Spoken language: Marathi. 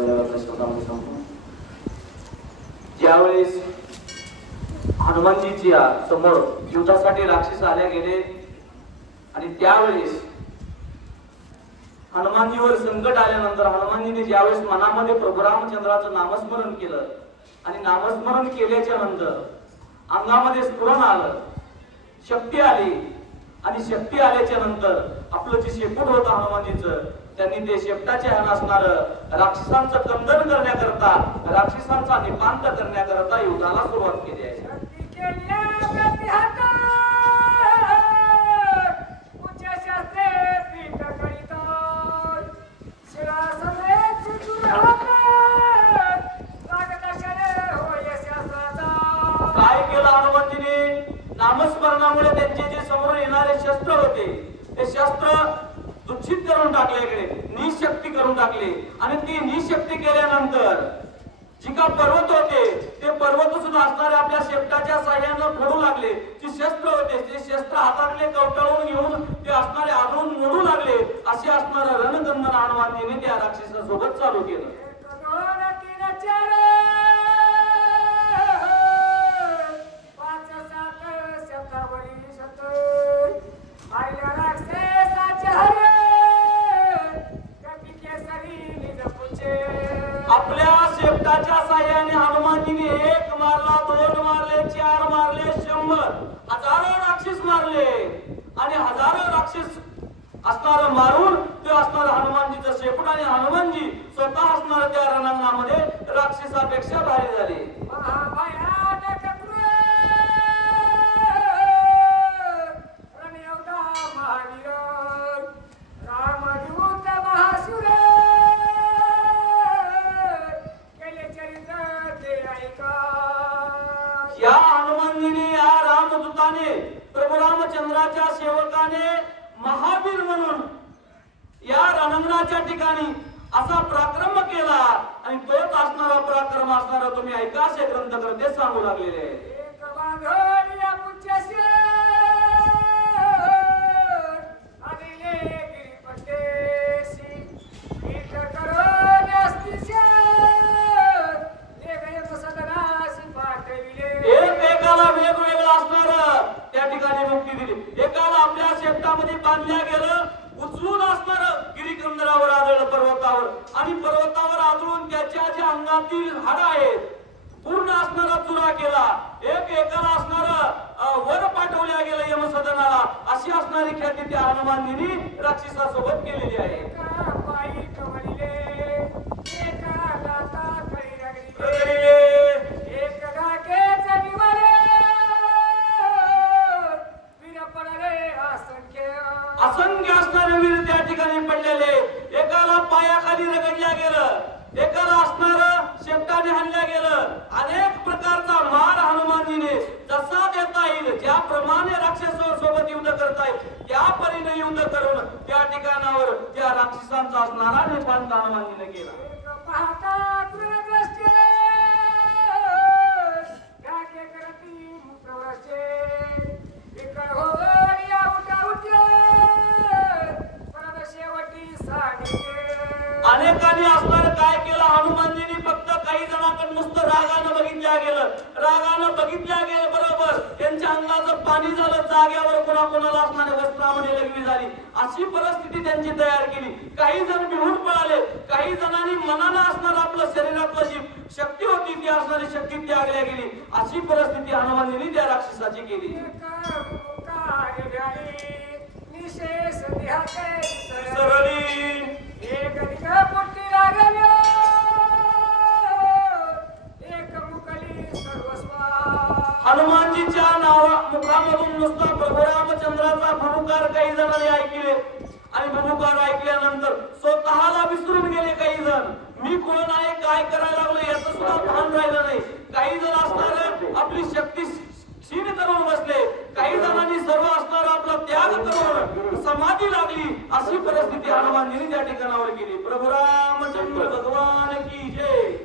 वेळेवर शब्दामध्ये सांगतो. ज्यावेळेस हनुमानजीच्या समोर युद्धासाठी राक्षस आल्या गेले आणि त्यावेळेस हनुमानजीवर संकट आल्यानंतर हनुमानजीने ज्यावेळेस मनामध्ये प्रभू रामचंद्राचं नामस्मरण केलं आणि नामस्मरण केल्याच्या नंतर अंगामध्ये स्फुरण आलं, शक्ती आली आणि शक्ती आल्याच्या नंतर आपलं जे शेपूट होतं हनुमानजीचं, त्यांनी ते शेपटाच्या ह्यानं असणारं राक्षसांचं कंदन करण्याकरता, राक्षसांचा निपांत करण्याकरता युद्धाला सुरुवात केली आहे. काय केलं हनुमानजीने? नामस्मरणामुळे त्यांचे जे समोर येणारे शस्त्र होते ते शस्त्र दूषित करून टाकले, इकडे निशक्ती करून टाकले आणि ती निशक्ती केल्यानंतर जी का पर्वत होते ते पर्वत सुद्धा असणारे आपल्या शेपटाच्या साह्यानं फोडू लागले. जे शस्त्र होते ते शस्त्र हातातले कवटाळून घेऊन ते असणारे आदळून मोडू लागले. असे असणारं रणकंदन हनुमानजीने त्या राक्षसासोबत चालू केलं. आपल्या शेपटाच्या साह्याने हनुमानजीने एक मारला, दोन मारले, चार मारले, 100 हजारो राक्षस मारले आणि हजारो राक्षस असणार मारून ते असणार हनुमानजीचं शेपूट आणि हनुमानजी स्वतः असणार त्या रणांगणामध्ये राक्षसापेक्षा भारी झाले. या हनुमानजीने, या रामदूताने, प्रभू रामचंद्राच्या सेवकाने महावीर म्हणून या रणांगणाच्या ठिकाणी असा पराक्रम केला आणि तोच असणारा पराक्रम असणारा तुम्ही ऐका असे ग्रंथकर्ते सांगू लागलेले आहेत. एकाला आपल्या शेपटामध्ये बांधल्या गेलं, उचलून असणार गिरिकंदरावर आदळलं पर्वतावर आणि पर्वतावर आदळून त्याच्या ज्या अंगातील हाड आहेत पूर्ण असणारा चुरा केला. एकाला असणार वर पाठवल्या गेलं यमसदनाला. अशी असणारी ख्याती त्या हनुमानजीने राक्षसासोबत केलेली आहे. असंख्य असणारे वीर त्या ठिकाणी पडलेले. एकाला पायाखाली रगडल्या गेलं, एकाला असणार शेपटाने हाणल्या गेलं. अनेक प्रकारचा मार हनुमानजीने जसा देता येईल, ज्याप्रमाणे राक्षसासोबत युद्ध करता येईल त्या परीने युद्ध करून त्या ठिकाणावर त्या राक्षसांचा असणारा निपांत हनुमानजीने केला. अनेकांनी असणार काय केलं हनुमानजीने? फक्त काही जणांकडे नुसतं रागानं बघितल्या गेलं. रागानं बघितल्या गेलं बरोबर त्यांच्या अंगाचं पाणी झालं, जाग्यावर कोणाकोणाला असणाऱ्या वस्त्रामध्ये लघवी झाली. अशी परिस्थिती त्यांची तयार केली. काही जण भिवून पळाले, काही जणांनी मनानं असणार आपलं शरीरातलं जी शक्ती होती ती असणारी शक्ती त्यागल्या गेली. अशी परिस्थिती हनुमानजीने त्या राक्षसाची केली. हनुमानजीच्या मुखामधून नुसता प्रभू रामचंद्राचा भूकार काही जणांनी ऐकले आणि भूकार ऐकल्यानंतर स्वतःला विसरून गेले. काही जण मी कोण आहे, काय करायला लागलो याचं सुद्धा भान राहिलं नाही. काही जण असणार आपली शक्ती क्षीण करून बसले. काही जणांनी सर्व असणार आपला त्याग करून समाधी लागली. अशी परिस्थिती हनुमानजीने त्या ठिकाणावर केली. प्रभू रामचंद्र भगवान की जय.